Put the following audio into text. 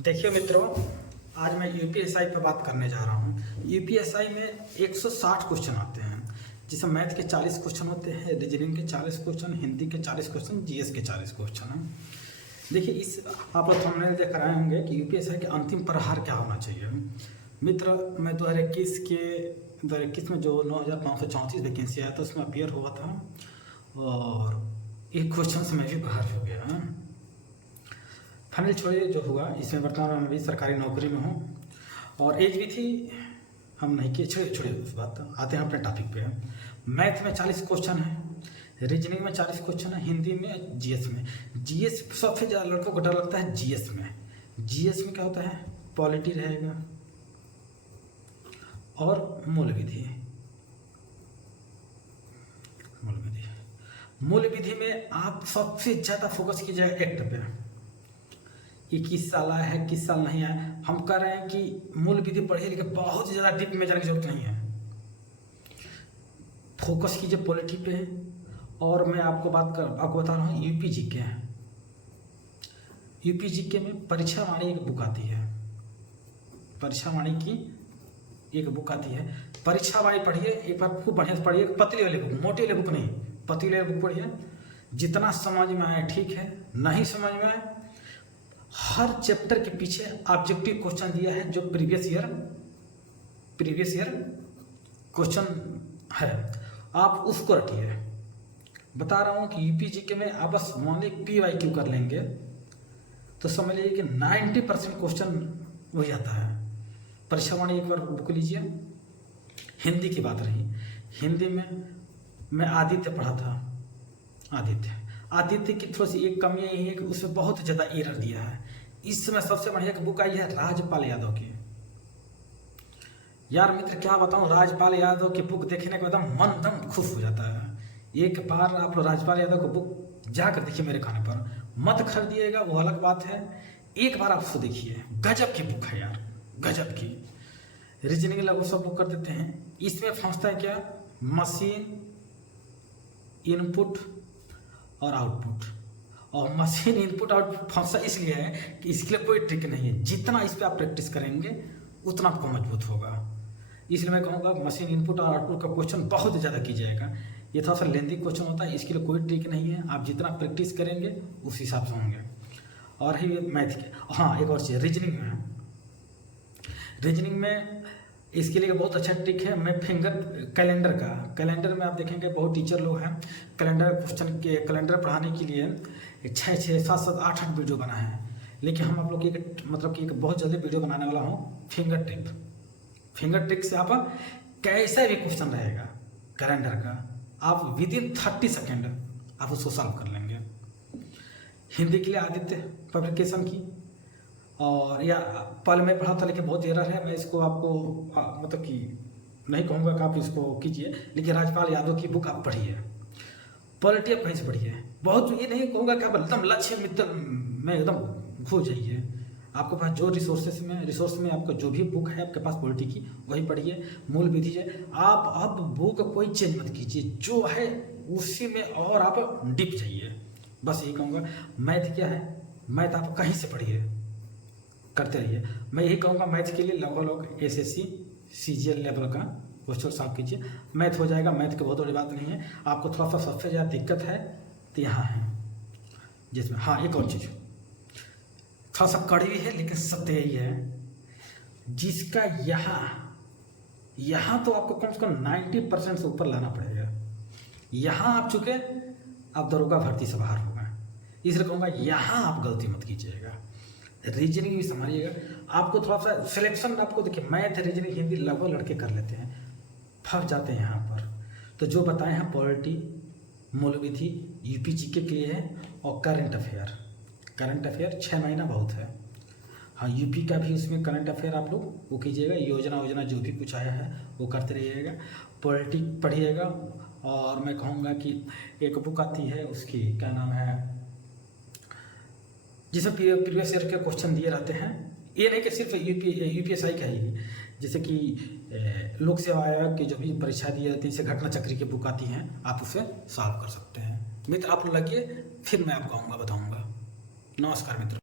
देखिए मित्रों, आज मैं यूपीएसआई पर बात करने जा रहा हूँ। यूपीएसआई में 160 क्वेश्चन आते हैं, जिसमें मैथ के 40 क्वेश्चन होते हैं, रीजनिंग के 40 क्वेश्चन, हिंदी के 40 क्वेश्चन, जीएस के 40 क्वेश्चन हैं। देखिए, इस आप लोग थंबनेल देख रहे होंगे कि यूपीएसआई के अंतिम प्रहार क्या होना चाहिए। मित्र, मैं 2021 में जो 9534 वैकेंसी आया था उसमें अपियर हुआ था और एक क्वेश्चन से मैं भी बाहर हो गया। फाइनल छोड़िए जो हुआ, इसमें वर्तमान में भी सरकारी नौकरी में हूँ और एज भी थी, हम नहीं किए। छोड़िए उस बात, आते हैं अपने टॉपिक पे। मैथ में 40 क्वेश्चन है, रीजनिंग में 40 क्वेश्चन है, हिंदी में, जीएस में। जीएस सबसे ज़्यादा लड़कों को डर लगता है जीएस में। जीएस में क्या होता है, पॉलिटी रहेगा और मूल विधि। मूल विधि में आप सबसे ज़्यादा फोकस कीजिएगा एक्ट पे। 21 साल आया है, 21 साल नहीं आया। हम कह रहे हैं कि मूल विधि पढ़िए, लेकिन बहुत ज़्यादा डीप में जाने की जरूरत नहीं है। फोकस कीजिए पॉलिटी पे। और मैं आपको बता रहा हूँ यूपी जीके। यूपी जीके में परीक्षा वाणी एक बुक आती है, परीक्षा वाणी की एक बुक आती है। परीक्षा वाणी पढ़िए एक बार, खूब बढ़िया से पढ़िए। पतली वाली बुक, मोटी वाली बुक नहीं, पतली वाली बुक पढ़िए। जितना समझ में आए ठीक है, नहीं समझ में आए, हर चैप्टर के पीछे ऑब्जेक्टिव क्वेश्चन दिया है जो प्रीवियस ईयर क्वेश्चन है, आप उसको रखिए। बता रहा हूँ कि यूपी जीके में आप बस मौलिक PYQ कर लेंगे तो समझ लीजिए कि 90% क्वेश्चन वही आता है। परीक्षा वाणी एक बार बुक लीजिए। हिंदी की बात रही, हिंदी में मैं आदित्य पढ़ा था। आदित्य की थोड़ी सी एक कमी यही है कि उसमें बहुत ज़्यादा एरर दिया है। इस समय सबसे बढ़िया एक बुक आई है राजपाल यादव की। यार मित्र, क्या बताऊं, राजपाल यादव की बुक देखने के बाद मन एकदम खुश हो जाता है। एक बार आप लोग राजपाल यादव की बुक जाकर देखिए, मेरे खाने पर मत खरीदिएगा, वो अलग बात है। एक बार आप उसको देखिए, गजब की बुक है यार, गजब की। रीजनिंग लगभग सब बुक कर देते हैं। इसमें फंसता है क्या, मशीन, इनपुट और आउटपुट। और मशीन इनपुट आउटपुट फंसा इसलिए है कि इसके लिए कोई ट्रिक नहीं है। जितना इस पर आप प्रैक्टिस करेंगे उतना आपको मजबूत होगा। इसलिए मैं कहूँगा मशीन इनपुट और आउटपुट का क्वेश्चन बहुत ज़्यादा कीजिएगा। ये थोड़ा सा लेंथी क्वेश्चन होता है, इसके लिए कोई ट्रिक नहीं है। आप जितना प्रैक्टिस करेंगे उस हिसाब से होंगे। और ही मैथ के, हाँ एक और चीज़, रीजनिंग में इसके लिए बहुत अच्छा ट्रिक है। मैं कैलेंडर में आप देखेंगे बहुत टीचर लोग हैं, कैलेंडर पढ़ाने के लिए 6, 7, 8 वीडियो बनाए हैं। लेकिन हम आप लोग की मतलब कि एक बहुत जल्दी वीडियो बनाने वाला हूँ फिंगर ट्रिक से आप कैसा भी क्वेश्चन रहेगा कैलेंडर का, आप विदिन 30 सेकेंड आप उसको सॉल्व कर लेंगे। हिंदी के लिए आदित्य पब्लिकेशन की, और या पहले मैं पढ़ा था लेकिन बहुत एरर है, मैं इसको आपको मतलब कि नहीं कहूँगा कि आप इसको कीजिए, लेकिन राजपाल यादव की बुक आप पढ़िए। पॉलिटी आप कहीं से पढ़िए, बहुत ये नहीं कहूँगा कि आप एकदम लक्ष्य मित्र में एकदम खो जाइए। आपके पास जो रिसोर्स में आपका जो भी बुक है आपके पास पॉलिटी की, वही पढ़िए। मूल विधि है, आप अब बुक कोई चेंज मत कीजिए, जो है उसी में और आप डिप जाइए। बस यही कहूँगा। मैथ क्या है, मैथ आप कहीं से पढ़िए, करते रहिए। मैं यही कहूँगा मैथ के लिए लगभग SSC CGL लेवल का क्वेश्चन सॉल्व कीजिए, मैथ हो जाएगा। मैथ की बहुत बड़ी बात नहीं है। आपको थोड़ा सा सबसे ज़्यादा दिक्कत है तो यहाँ है, जिसमें हाँ एक और चीज़ थोड़ा सा कड़वी है लेकिन सत्य यही है, जिसका यहाँ तो आपको कम से कम 90% से ऊपर लाना पड़ेगा। यहाँ आप चुके, आप दरोगा भर्ती से बाहर हो गए, इसलिए कहूँगा यहाँ आप गलती मत कीजिएगा। रीजनिंग भी संभालिएगा। आपको थोड़ा सा सिलेक्शन, आपको देखिए मैथ, रीजनिंग, हिंदी लगभग लड़के कर लेते हैं, फंस जाते हैं यहाँ पर। तो जो बताए हैं पॉलिटी, मूल विधि, यूपी जीके के लिए है, और करंट अफेयर 6 महीना बहुत है। हाँ, यूपी का भी उसमें करंट अफेयर आप लोग वो कीजिएगा, योजना जो भी कुछ आया है वो करते रहिएगा। पॉलिटी पढ़िएगा। और मैं कहूँगा कि एक बुक आती है, उसकी क्या नाम है, जिसमें प्रीवियस ईयर के क्वेश्चन दिए रहते हैं। ये नहीं कि सिर्फ यूपीएसआई का ही, जैसे कि लोक सेवा आयोग की जो भी परीक्षा दी जाती है, जैसे घटना चक्री की बुक आती हैं, आप उसे सॉल्व कर सकते हैं। मित्र आप लगिए, फिर मैं आपको बताऊंगा। नमस्कार मित्रों।